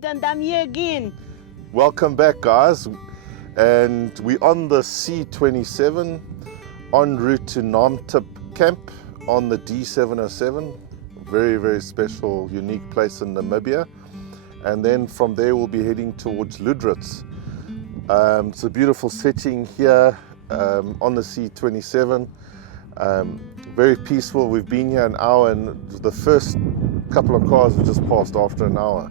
good, and I'm here again. Welcome back, guys, and we're on the C27 en route to Namtib camp on the D707. Very special, unique place in Namibia, and then from there we'll be heading towards Lüderitz. It's a beautiful setting here on the C27. Very peaceful. We've been here an hour, and the first couple of cars have just passed after an hour.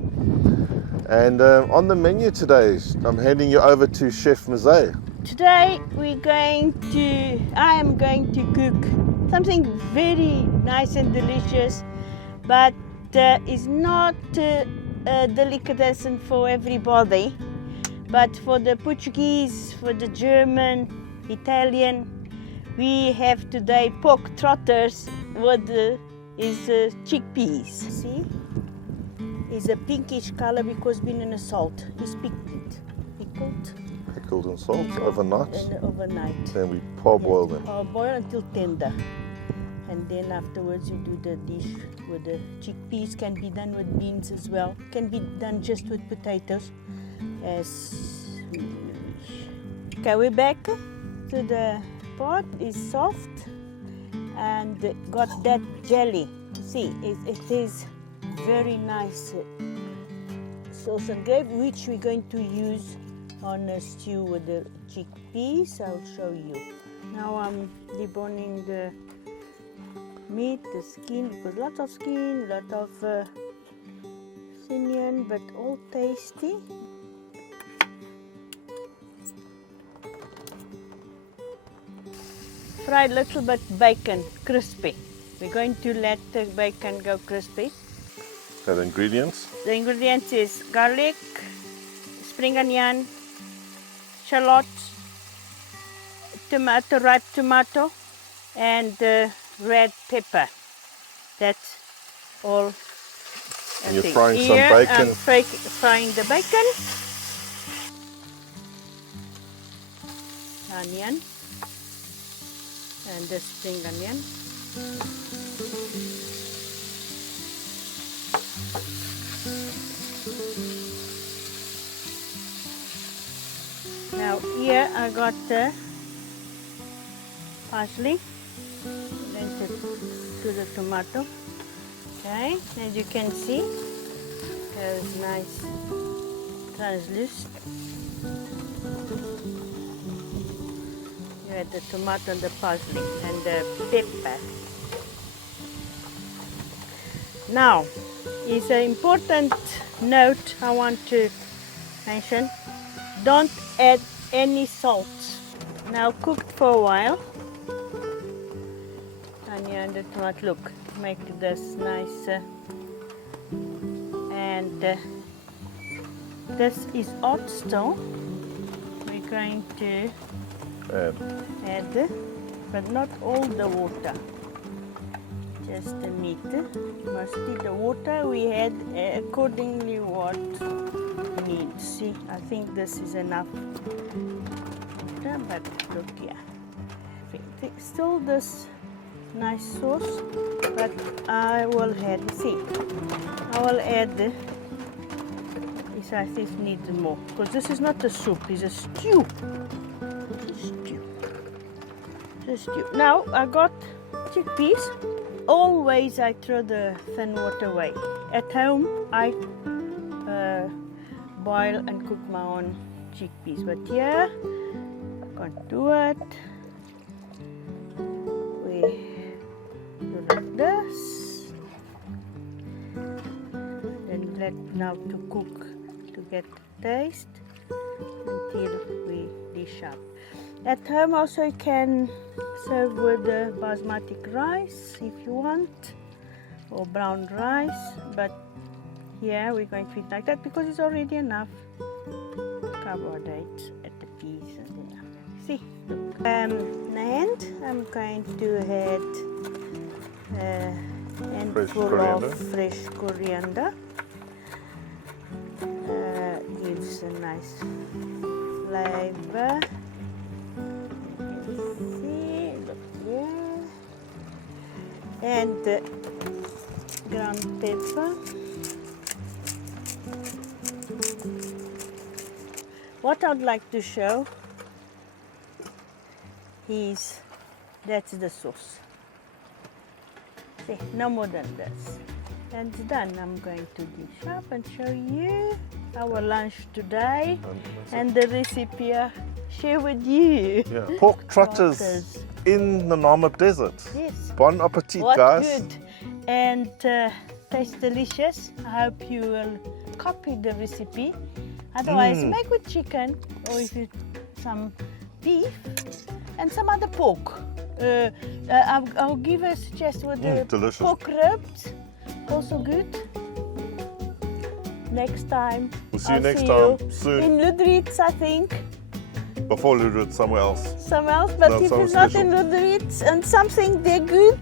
And on the menu today, I'm handing you over to Chef Mize. Today I am going to cook something very nice and delicious, but it's not a delicatessen for everybody, but for the Portuguese, for the German, Italian. We have today pork trotters with chickpeas. See? It's a pinkish color because been in a salt. It's Pickled in salt overnight. Overnight. Then we parboil them. Boil until tender. And then afterwards you do the dish with the chickpeas. Can be done with beans as well. Can be done just with potatoes. As we wish. Okay, we're back to the pot. It's soft and got that jelly. See, it is very nice sauce and gravy, which we're going to use on a stew with the chickpeas. I'll show you. Now I'm deboning the meat, the skin, because lots of skin, lot of sinew, but all tasty. Fry a little bit bacon, crispy. We're going to let the bacon go crispy. And ingredients? The ingredients is garlic, spring onion, shallots, tomato, ripe tomato, and red pepper. That's all. And you're frying some bacon. I'm frying the bacon, onion, and the spring onion. Now here I got the parsley, then to the tomato. Okay, as you can see, there's nice translucent. You add the tomato and the parsley and the pepper. Now, is an important note I want to mention. Don't add any salt. Now cooked for a while. Onion and the tomato, look, make this nice. And this is hot still. We're going to add, but not all the water. Just the meat. Mostly the water we add accordingly what we need. See, I think this is enough water, but look here. Still this nice sauce, but I will add, see, I will add this. I think needs more, because this is not a soup, it's a stew. It's a stew. Now I got chickpeas. Always I throw the thin water away. At home I boil and cook my own chickpeas, but here I can't do it. We do like this, and let now to cook to get the taste until we dish up. At home also you can serve with the basmati rice if you want, or brown rice, but here we're going to eat like that because it's already enough carbohydrates at the peas. See, look. In the end, I'm going to add a handful of fresh coriander. Gives a nice flavor. See, look here. And ground pepper. What I'd like to show is that's the sauce. See, no more than this. And it's done. I'm going to dish up and show you our lunch today and the recipe I share with you. Yeah. Pork trotters in the Namib desert. Yes. Bon appetit, What guys. good. And tastes delicious. I hope you will copy the recipe. Otherwise, make with chicken or if you some beef and some other pork. I'll give a suggestion with the delicious. pork ribs. Also good. Next time. We'll see you I'll next see time. you Soon. in Ludritz, I think. Before Ludwig, somewhere else. Somewhere else, but No, if somewhere it's not special. in Ludritz and something, they're good.